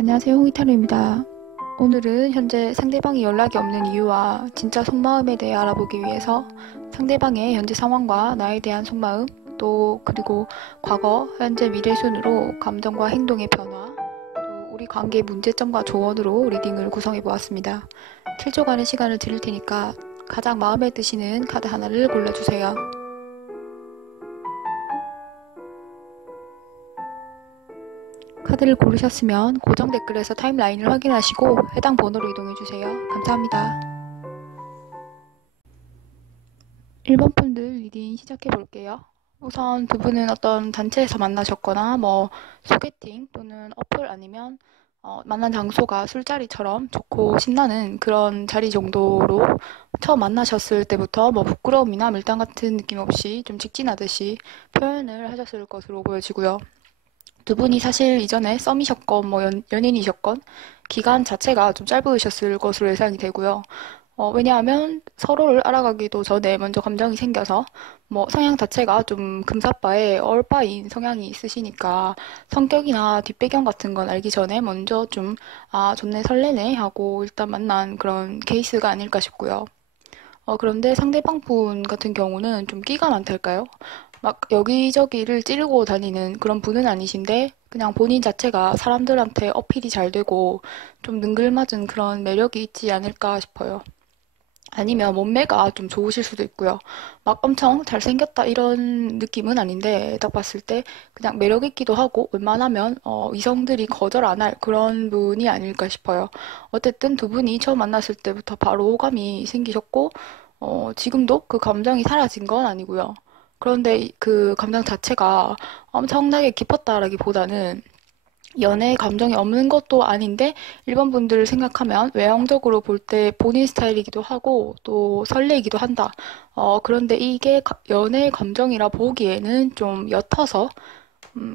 안녕하세요, 홍이타로입니다. 오늘은 현재 상대방이 연락이 없는 이유와 진짜 속마음에 대해 알아보기 위해서 상대방의 현재 상황과 나에 대한 속마음, 또 그리고 과거, 현재, 미래 순으로 감정과 행동의 변화, 또 우리 관계의 문제점과 조언으로 리딩을 구성해 보았습니다. 7초간의 시간을 드릴 테니까 가장 마음에 드시는 카드 하나를 골라주세요. 카드를 고르셨으면 고정 댓글에서 타임라인을 확인하시고 해당 번호로 이동해주세요. 감사합니다. 1번 분들 리딩 시작해볼게요. 우선 두 분은 어떤 단체에서 만나셨거나 소개팅 또는 어플 아니면 만난 장소가 술자리처럼 좋고 신나는 그런 자리 정도로 처음 만나셨을 때부터 부끄러움이나 밀당 같은 느낌 없이 좀 직진하듯이 표현을 하셨을 것으로 보여지고요. 두 분이 사실 이전에 썸이셨건 연인이셨건 기간 자체가 좀 짧으셨을 것으로 예상이 되고요. 왜냐하면 서로를 알아가기도 전에 먼저 감정이 생겨서 성향 자체가 좀 금사빠에 얼빠인 성향이 있으시니까 성격이나 뒷배경 같은 건 알기 전에 먼저 좀 좋네 설레네 하고 일단 만난 그런 케이스가 아닐까 싶고요. 그런데 상대방 분 같은 경우는 좀 끼가 많달까요? 막 여기저기를 찌르고 다니는 그런 분은 아니신데 그냥 본인 자체가 사람들한테 어필이 잘 되고 좀 능글맞은 그런 매력이 있지 않을까 싶어요. 아니면 몸매가 좀 좋으실 수도 있고요. 막 엄청 잘생겼다 이런 느낌은 아닌데 딱 봤을 때 그냥 매력 있기도 하고 웬만하면 이성들이 거절 안 할 그런 분이 아닐까 싶어요. 어쨌든 두 분이 처음 만났을 때부터 바로 호감이 생기셨고 지금도 그 감정이 사라진 건 아니고요. 그런데 그 감정 자체가 엄청나게 깊었다라기보다는 연애 감정이 없는 것도 아닌데 일반 분들을 생각하면 외형적으로 볼 때 본인 스타일이기도 하고 또 설레이기도 한다. 그런데 이게 연애 감정이라 보기에는 좀 옅어서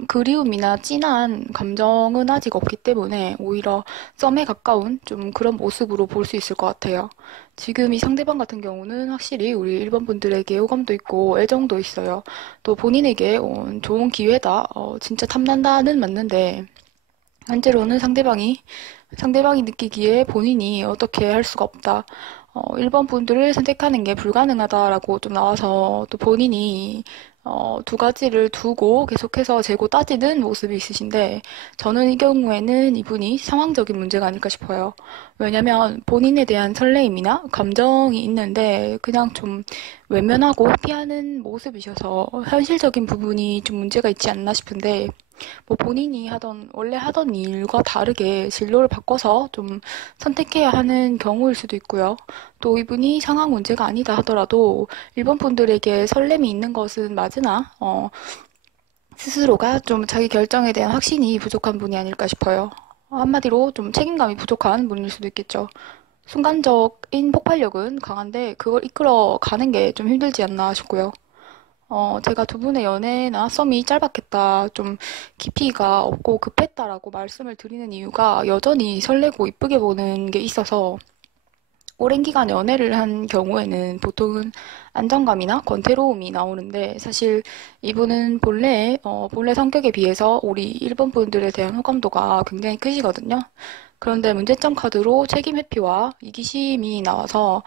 그리움이나 진한 감정은 아직 없기 때문에 오히려 썸에 가까운 좀 그런 모습으로 볼 수 있을 것 같아요. 지금 이 상대방 같은 경우는 확실히 우리 일본 분들에게 호감도 있고 애정도 있어요. 또 본인에게 온 좋은 기회다. 진짜 탐난다는 맞는데 현재로는 상대방이 느끼기에 본인이 어떻게 할 수가 없다. 1번 분들을 선택하는 게 불가능하다라고 좀 나와서 또 본인이 두 가지를 두고 계속해서 재고 따지는 모습이 있으신데 저는 이 경우에는 이분이 상황적인 문제가 아닐까 싶어요. 왜냐면 본인에 대한 설레임이나 감정이 있는데 그냥 좀 외면하고 피하는 모습이셔서 현실적인 부분이 좀 문제가 있지 않나 싶은데 본인이 원래 하던 일과 다르게 진로를 바꿔서 좀 선택해야 하는 경우일 수도 있고요. 또 이분이 상황 문제가 아니다 하더라도 일본 분들에게 설렘이 있는 것은 맞으나, 스스로가 좀 자기 결정에 대한 확신이 부족한 분이 아닐까 싶어요. 한마디로 좀 책임감이 부족한 분일 수도 있겠죠. 순간적인 폭발력은 강한데 그걸 이끌어 가는 게 좀 힘들지 않나 싶고요. 제가 두 분의 연애나 썸이 짧았겠다, 좀 깊이가 없고 급했다라고 말씀을 드리는 이유가 여전히 설레고 이쁘게 보는 게 있어서 오랜 기간 연애를 한 경우에는 보통은 안정감이나 권태로움이 나오는데 사실 이분은 본래 성격에 비해서 우리 일본 분들에 대한 호감도가 굉장히 크시거든요. 그런데 문제점 카드로 책임 회피와 이기심이 나와서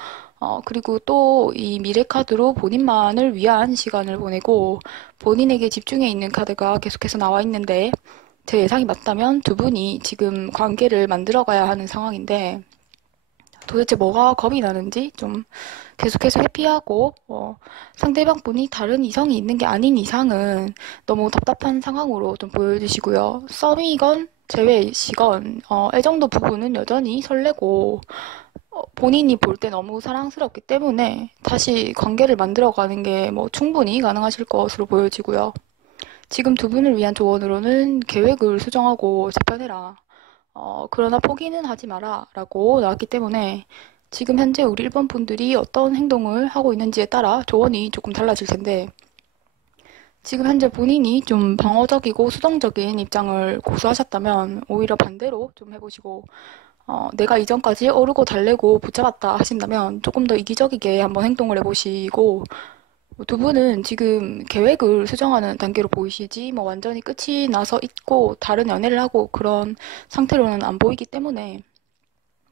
그리고 또 이 미래 카드로 본인만을 위한 시간을 보내고 본인에게 집중해 있는 카드가 계속해서 나와 있는데 제 예상이 맞다면 두 분이 지금 관계를 만들어 가야 하는 상황인데 도대체 뭐가 겁이 나는지 좀 계속해서 회피하고 상대방 분이 다른 이성이 있는 게 아닌 이상은 너무 답답한 상황으로 좀 보여주시고요. 썸이건 제외시건 애정도 부분은 여전히 설레고 본인이 볼 때 너무 사랑스럽기 때문에 다시 관계를 만들어가는 게 충분히 가능하실 것으로 보여지고요. 지금 두 분을 위한 조언으로는 계획을 수정하고 재편해라. 그러나 포기는 하지 마라 라고 나왔기 때문에 지금 현재 우리 일본 분들이 어떤 행동을 하고 있는지에 따라 조언이 조금 달라질 텐데 지금 현재 본인이 좀 방어적이고 수동적인 입장을 고수하셨다면 오히려 반대로 좀 해보시고 내가 이전까지 오르고 달래고 붙잡았다 하신다면 조금 더 이기적이게 한번 행동을 해보시고 두 분은 지금 계획을 수정하는 단계로 보이시지, 뭐 완전히 끝이 나서 있고 다른 연애를 하고 그런 상태로는 안 보이기 때문에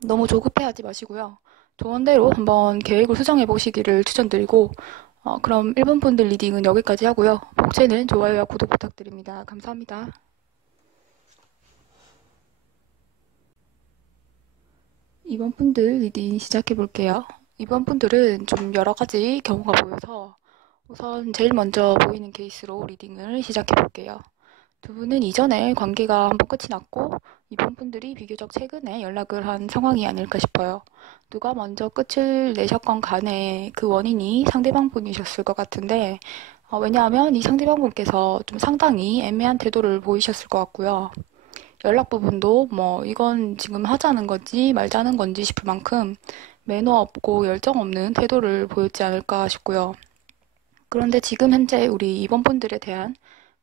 너무 조급해하지 마시고요. 조언대로 한번 계획을 수정해 보시기를 추천드리고, 그럼 1번 분들 리딩은 여기까지 하고요. 복채는 좋아요와 구독 부탁드립니다. 감사합니다. 2번 분들 리딩 시작해 볼게요. 2번 분들은 좀 여러 가지 경우가 보여서 우선 제일 먼저 보이는 케이스로 리딩을 시작해 볼게요. 두 분은 이전에 관계가 한번 끝이 났고 이번 분들이 비교적 최근에 연락을 한 상황이 아닐까 싶어요. 누가 먼저 끝을 내셨건 간에 그 원인이 상대방 분이셨을 것 같은데 왜냐하면 이 상대방 분께서 좀 상당히 애매한 태도를 보이셨을 것 같고요. 연락 부분도 뭐 이건 지금 하자는 건지 말자는 건지 싶을 만큼 매너 없고 열정 없는 태도를 보였지 않을까 싶고요. 그런데 지금 현재 우리 이번 분들에 대한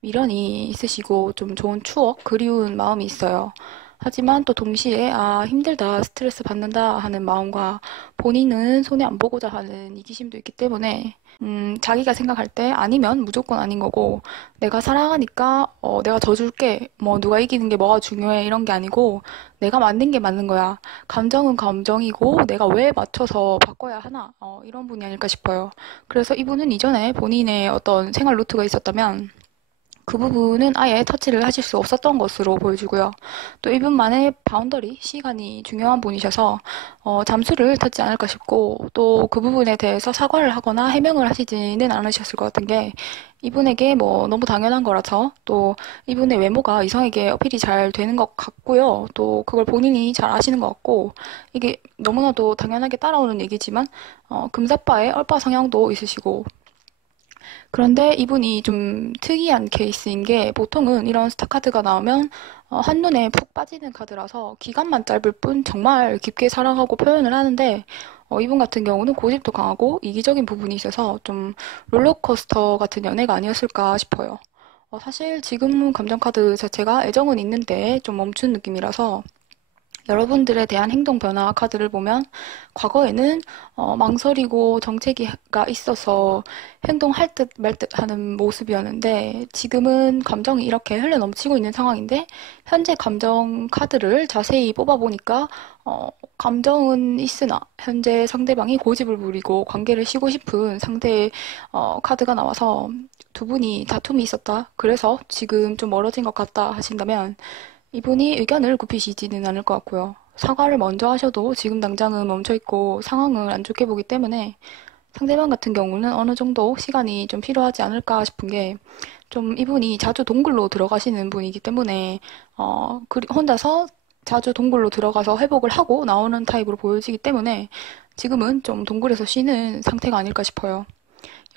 미련이 있으시고 좀 좋은 추억, 그리운 마음이 있어요. 하지만 또 동시에 힘들다, 스트레스 받는다 하는 마음과 본인은 손해 안 보고자 하는 이기심도 있기 때문에 자기가 생각할 때 아니면 무조건 아닌 거고 내가 사랑하니까 내가 져줄게 뭐 누가 이기는 게 뭐가 중요해 이런 게 아니고 내가 맞는 게 맞는 거야. 감정은 감정이고 내가 왜 맞춰서 바꿔야 하나 이런 분이 아닐까 싶어요. 그래서 이분은 이전에 본인의 어떤 생활 루트가 있었다면 그 부분은 아예 터치를 하실 수 없었던 것으로 보여지고요. 또 이분만의 바운더리, 시간이 중요한 분이셔서 잠수를 탔지 않을까 싶고 또 그 부분에 대해서 사과를 하거나 해명을 하시지는 않으셨을 것 같은 게 이분에게 뭐 너무 당연한 거라서 또 이분의 외모가 이성에게 어필이 잘 되는 것 같고요. 또 그걸 본인이 잘 아시는 것 같고 이게 너무나도 당연하게 따라오는 얘기지만 금사빠의 얼빠 성향도 있으시고 그런데 이분이 좀 특이한 케이스인 게 보통은 이런 스타 카드가 나오면 한눈에 푹 빠지는 카드라서 기간만 짧을 뿐 정말 깊게 사랑하고 표현을 하는데 이분 같은 경우는 고집도 강하고 이기적인 부분이 있어서 좀 롤러코스터 같은 연애가 아니었을까 싶어요. 사실 지금 감정 카드 자체가 애정은 있는데 좀 멈춘 느낌이라서 여러분들에 대한 행동 변화 카드를 보면 과거에는 망설이고 정체기가 있어서 행동할 듯 말 듯 하는 모습이었는데 지금은 감정이 이렇게 흘러 넘치고 있는 상황인데 현재 감정 카드를 자세히 뽑아보니까 감정은 있으나 현재 상대방이 고집을 부리고 관계를 쉬고 싶은 상대의 카드가 나와서 두 분이 다툼이 있었다. 그래서 지금 좀 멀어진 것 같다 하신다면 이분이 의견을 굽히시지는 않을 것 같고요. 사과를 먼저 하셔도 지금 당장은 멈춰있고 상황을 안 좋게 보기 때문에 상대방 같은 경우는 어느 정도 시간이 좀 필요하지 않을까 싶은 게 좀 이분이 자주 동굴로 들어가시는 분이기 때문에 혼자서 자주 동굴로 들어가서 회복을 하고 나오는 타입으로 보여지기 때문에 지금은 좀 동굴에서 쉬는 상태가 아닐까 싶어요.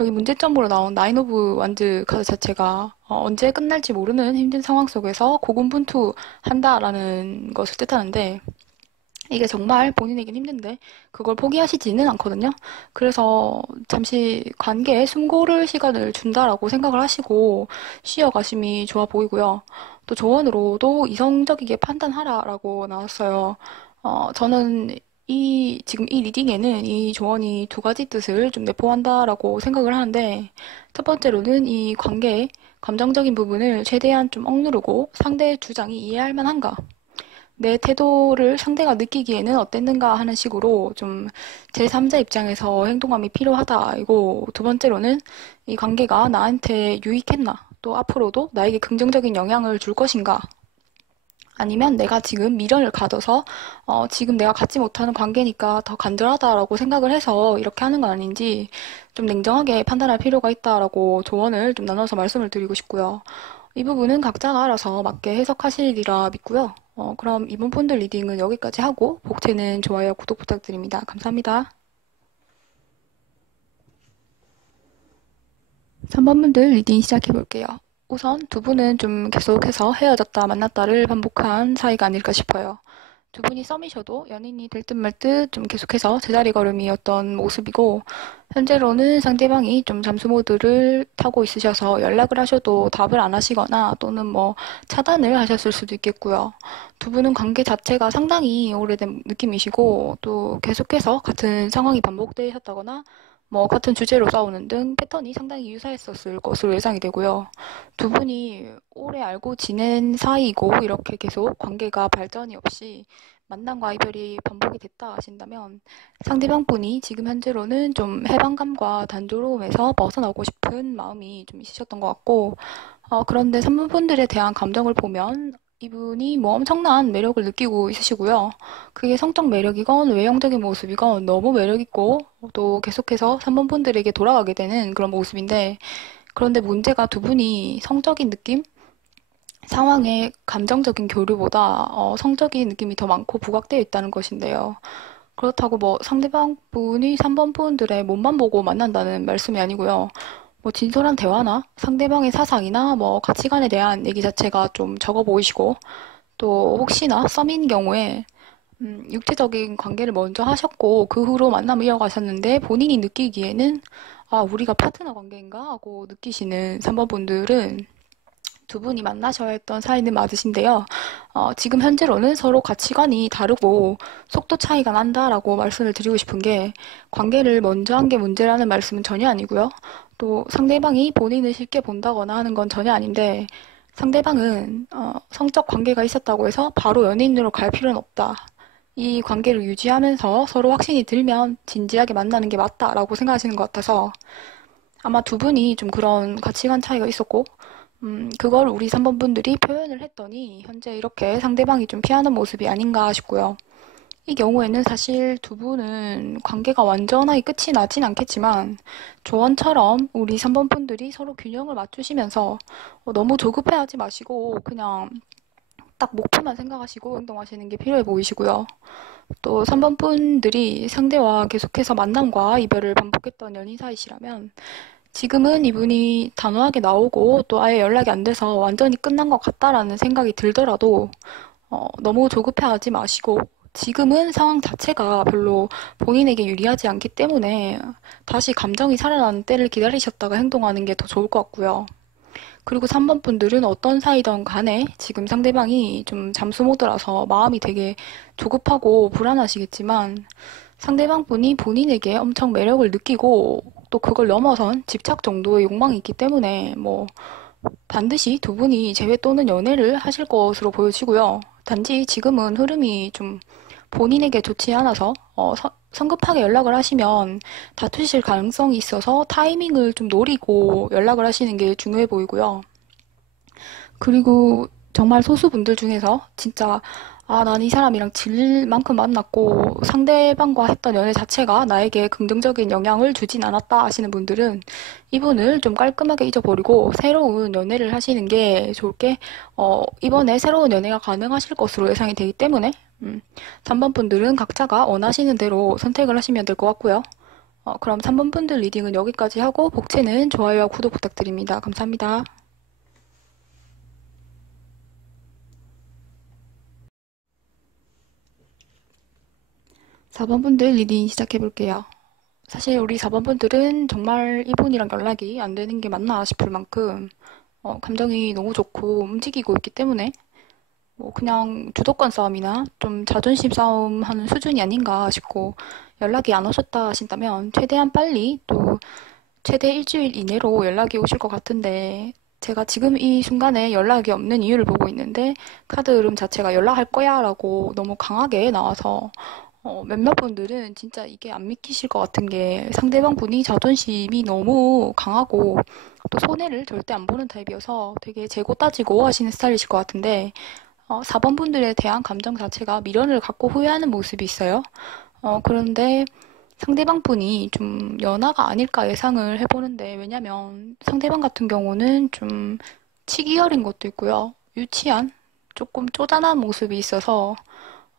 여기 문제점으로 나온 나인 오브 완즈 카드 자체가 언제 끝날지 모르는 힘든 상황 속에서 고군분투한다라는 것을 뜻하는데 이게 정말 본인에겐 힘든데 그걸 포기하시지는 않거든요. 그래서 잠시 관계에 숨 고를 시간을 준다라고 생각을 하시고 쉬어가심이 좋아 보이고요. 또 조언으로도 이성적이게 판단하라라고 나왔어요. 저는 지금 이 리딩에는 이 조언이 두 가지 뜻을 좀 내포한다라고 생각을 하는데, 첫 번째로는 이 관계의 감정적인 부분을 최대한 좀 억누르고 상대의 주장이 이해할 만한가? 내 태도를 상대가 느끼기에는 어땠는가 하는 식으로 좀 제3자 입장에서 행동함이 필요하다. 이고 두 번째로는 이 관계가 나한테 유익했나? 또 앞으로도 나에게 긍정적인 영향을 줄 것인가? 아니면 내가 지금 미련을 가져서 지금 내가 갖지 못하는 관계니까 더 간절하다라고 생각을 해서 이렇게 하는 건 아닌지 좀 냉정하게 판단할 필요가 있다라고 조언을 좀 나눠서 말씀을 드리고 싶고요. 이 부분은 각자가 알아서 맞게 해석하시리라 믿고요. 그럼 이번 분들 리딩은 여기까지 하고 복채는 좋아요, 구독 부탁드립니다. 감사합니다. 3번 분들 리딩 시작해 볼게요. 우선 두 분은 좀 계속해서 헤어졌다 만났다를 반복한 사이가 아닐까 싶어요. 두 분이 썸이셔도 연인이 될 듯 말 듯 좀 계속해서 제자리 걸음이었던 모습이고 현재로는 상대방이 좀 잠수 모드를 타고 있으셔서 연락을 하셔도 답을 안 하시거나 또는 뭐 차단을 하셨을 수도 있겠고요. 두 분은 관계 자체가 상당히 오래된 느낌이시고 또 계속해서 같은 상황이 반복되셨다거나 뭐 같은 주제로 싸우는 등 패턴이 상당히 유사했었을 것으로 예상이 되고요. 두 분이 오래 알고 지낸 사이이고 이렇게 계속 관계가 발전이 없이 만남과 이별이 반복이 됐다 하신다면 상대방 분이 지금 현재로는 좀 해방감과 단조로움에서 벗어나고 싶은 마음이 좀 있으셨던 것 같고 그런데 산모분들에 대한 감정을 보면 이분이 뭐 엄청난 매력을 느끼고 있으시고요. 그게 성적 매력이건 외형적인 모습이건 너무 매력있고 또 계속해서 산모분들에게 돌아가게 되는 그런 모습인데 그런데 문제가 두 분이 성적인 느낌? 상황의 감정적인 교류보다 성적인 느낌이 더 많고 부각되어 있다는 것인데요. 그렇다고 뭐 상대방 분이 3번 분들의 몸만 보고 만난다는 말씀이 아니고요. 뭐 진솔한 대화나 상대방의 사상이나 뭐 가치관에 대한 얘기 자체가 좀 적어 보이시고 또 혹시나 썸인 경우에 육체적인 관계를 먼저 하셨고 그 후로 만남을 이어가셨는데 본인이 느끼기에는 아, 우리가 파트너 관계인가 하고 느끼시는 3번 분들은 두 분이 만나셔야 했던 사이는 맞으신데요. 지금 현재로는 서로 가치관이 다르고 속도 차이가 난다라고 말씀을 드리고 싶은 게 관계를 먼저 한 게 문제라는 말씀은 전혀 아니고요. 또 상대방이 본인을 쉽게 본다거나 하는 건 전혀 아닌데 상대방은 성적 관계가 있었다고 해서 바로 연인으로 갈 필요는 없다. 이 관계를 유지하면서 서로 확신이 들면 진지하게 만나는 게 맞다라고 생각하시는 것 같아서 아마 두 분이 좀 그런 가치관 차이가 있었고 그걸 우리 3번 분들이 표현을 했더니 현재 이렇게 상대방이 좀 피하는 모습이 아닌가 싶고요. 이 경우에는 사실 두 분은 관계가 완전하게 끝이 나진 않겠지만 조언처럼 우리 3번 분들이 서로 균형을 맞추시면서 너무 조급해하지 마시고 그냥 딱 목표만 생각하시고 행동하시는 게 필요해 보이시고요. 또 3번 분들이 상대와 계속해서 만남과 이별을 반복했던 연인 사이시라면 지금은 이분이 단호하게 나오고 또 아예 연락이 안 돼서 완전히 끝난 것 같다라는 생각이 들더라도 너무 조급해하지 마시고 지금은 상황 자체가 별로 본인에게 유리하지 않기 때문에 다시 감정이 살아나는 때를 기다리셨다가 행동하는 게 더 좋을 것 같고요. 그리고 3번 분들은 어떤 사이든 간에 지금 상대방이 좀 잠수 모드라서 마음이 되게 조급하고 불안하시겠지만 상대방 분이 본인에게 엄청 매력을 느끼고 또 그걸 넘어선 집착 정도의 욕망이 있기 때문에 뭐 반드시 두 분이 재회 또는 연애를 하실 것으로 보여지고요. 단지 지금은 흐름이 좀 본인에게 좋지 않아서 성급하게 연락을 하시면 다투실 가능성이 있어서 타이밍을 좀 노리고 연락을 하시는 게 중요해 보이고요. 그리고 정말 소수분들 중에서 진짜 아, 난 이 사람이랑 질 만큼 만났고 상대방과 했던 연애 자체가 나에게 긍정적인 영향을 주진 않았다 하시는 분들은 이분을 좀 깔끔하게 잊어버리고 새로운 연애를 하시는 게 좋을 게 이번에 새로운 연애가 가능하실 것으로 예상이 되기 때문에 3번 분들은 각자가 원하시는 대로 선택을 하시면 될 것 같고요. 그럼 3번 분들 리딩은 여기까지 하고 복채는 좋아요와 구독 부탁드립니다. 감사합니다. 4번 분들 리딩 시작해 볼게요. 사실 우리 4번 분들은 정말 이분이랑 연락이 안 되는 게 맞나 싶을 만큼 감정이 너무 좋고 움직이고 있기 때문에 뭐 그냥 주도권 싸움이나 좀 자존심 싸움 하는 수준이 아닌가 싶고 연락이 안 오셨다 하신다면 최대한 빨리 또 최대 일주일 이내로 연락이 오실 것 같은데 제가 지금 이 순간에 연락이 없는 이유를 보고 있는데 카드 흐름 자체가 연락할 거야 라고 너무 강하게 나와서 몇몇 분들은 진짜 이게 안 믿기실 것 같은 게 상대방 분이 자존심이 너무 강하고 또 손해를 절대 안 보는 타입이어서 되게 재고 따지고 하시는 스타일이실 것 같은데 4번 분들에 대한 감정 자체가 미련을 갖고 후회하는 모습이 있어요. 그런데 상대방 분이 좀 연하가 아닐까 예상을 해보는데 왜냐면 상대방 같은 경우는 좀 치기 어린 것도 있고요. 유치한 조금 쪼잔한 모습이 있어서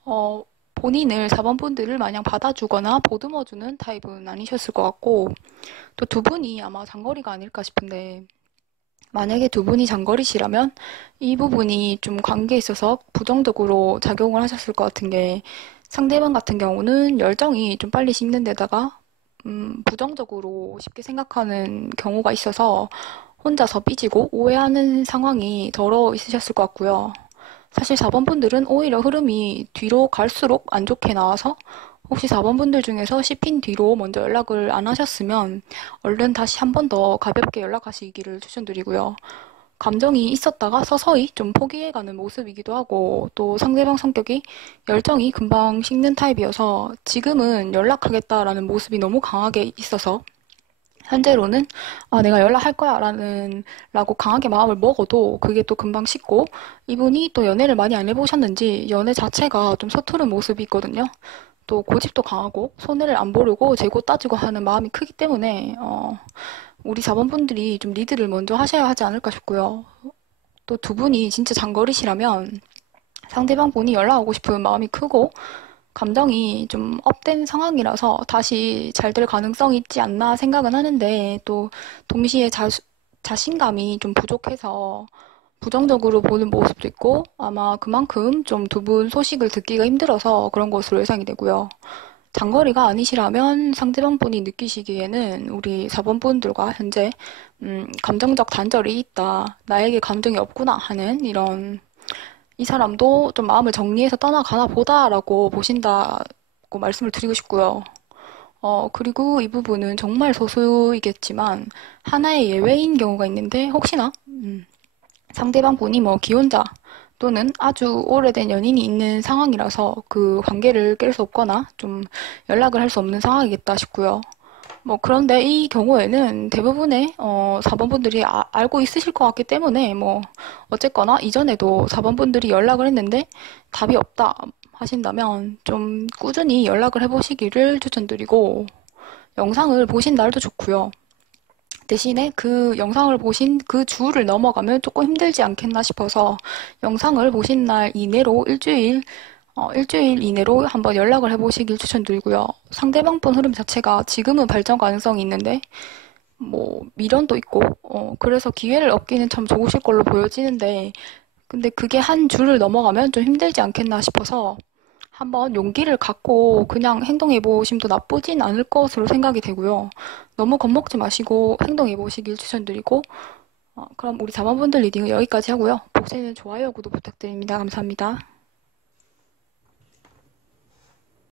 어, 본인을 4번 분들을 마냥 받아주거나 보듬어주는 타입은 아니셨을 것 같고 또 두 분이 아마 장거리가 아닐까 싶은데 만약에 두 분이 장거리시라면 이 부분이 좀 관계에 있어서 부정적으로 작용을 하셨을 것 같은 게 상대방 같은 경우는 열정이 좀 빨리 식는 데다가 부정적으로 쉽게 생각하는 경우가 있어서 혼자서 삐지고 오해하는 상황이 더러 있으셨을 것 같고요. 사실 4번 분들은 오히려 흐름이 뒤로 갈수록 안 좋게 나와서 혹시 4번 분들 중에서 씹힌 뒤로 먼저 연락을 안 하셨으면 얼른 다시 한 번 더 가볍게 연락하시기를 추천드리고요. 감정이 있었다가 서서히 좀 포기해가는 모습이기도 하고 또 상대방 성격이 열정이 금방 식는 타입이어서 지금은 연락하겠다라는 모습이 너무 강하게 있어서 현재로는 내가 연락할 거야 라고 강하게 마음을 먹어도 그게 또 금방 식고 이분이 또 연애를 많이 안 해보셨는지 연애 자체가 좀 서투른 모습이 있거든요. 또 고집도 강하고 손해를 안 보려고 재고 따지고 하는 마음이 크기 때문에 우리 4번 분들이 좀 리드를 먼저 하셔야 하지 않을까 싶고요. 또 두 분이 진짜 장거리시라면 상대방 분이 연락하고 싶은 마음이 크고 감정이 좀 업된 상황이라서 다시 잘 될 가능성이 있지 않나 생각은 하는데 또 동시에 자신감이 좀 부족해서 부정적으로 보는 모습도 있고 아마 그만큼 좀 두 분 소식을 듣기가 힘들어서 그런 것으로 예상이 되고요. 장거리가 아니시라면 상대방 분이 느끼시기에는 우리 4번 분들과 현재 감정적 단절이 있다. 나에게 감정이 없구나 하는 이런 이 사람도 좀 마음을 정리해서 떠나가나 보다라고 보신다고 말씀을 드리고 싶고요. 그리고 이 부분은 정말 소수이겠지만 하나의 예외인 경우가 있는데 혹시나 상대방 분이 뭐 기혼자 또는 아주 오래된 연인이 있는 상황이라서 그 관계를 깰 수 없거나 좀 연락을 할 수 없는 상황이겠다 싶고요. 뭐 그런데 이 경우에는 대부분의 4번 분들이 알고 있으실 것 같기 때문에 뭐 어쨌거나 이전에도 4번 분들이 연락을 했는데 답이 없다 하신다면 좀 꾸준히 연락을 해보시기를 추천드리고 영상을 보신 날도 좋고요. 대신에 그 영상을 보신 그 주를 넘어가면 조금 힘들지 않겠나 싶어서 영상을 보신 날 이내로 일주일 이내로 한번 연락을 해보시길 추천드리고요. 상대방 분 흐름 자체가 지금은 발전 가능성이 있는데 뭐 미련도 있고 그래서 기회를 얻기는 참 좋으실 걸로 보여지는데 근데 그게 한 줄을 넘어가면 좀 힘들지 않겠나 싶어서 한번 용기를 갖고 그냥 행동해 보심도 나쁘진 않을 것으로 생각이 되고요. 너무 겁먹지 마시고 행동해 보시길 추천드리고 그럼 우리 자만분들 리딩은 여기까지 하고요. 복세는 좋아요, 구독 부탁드립니다. 감사합니다.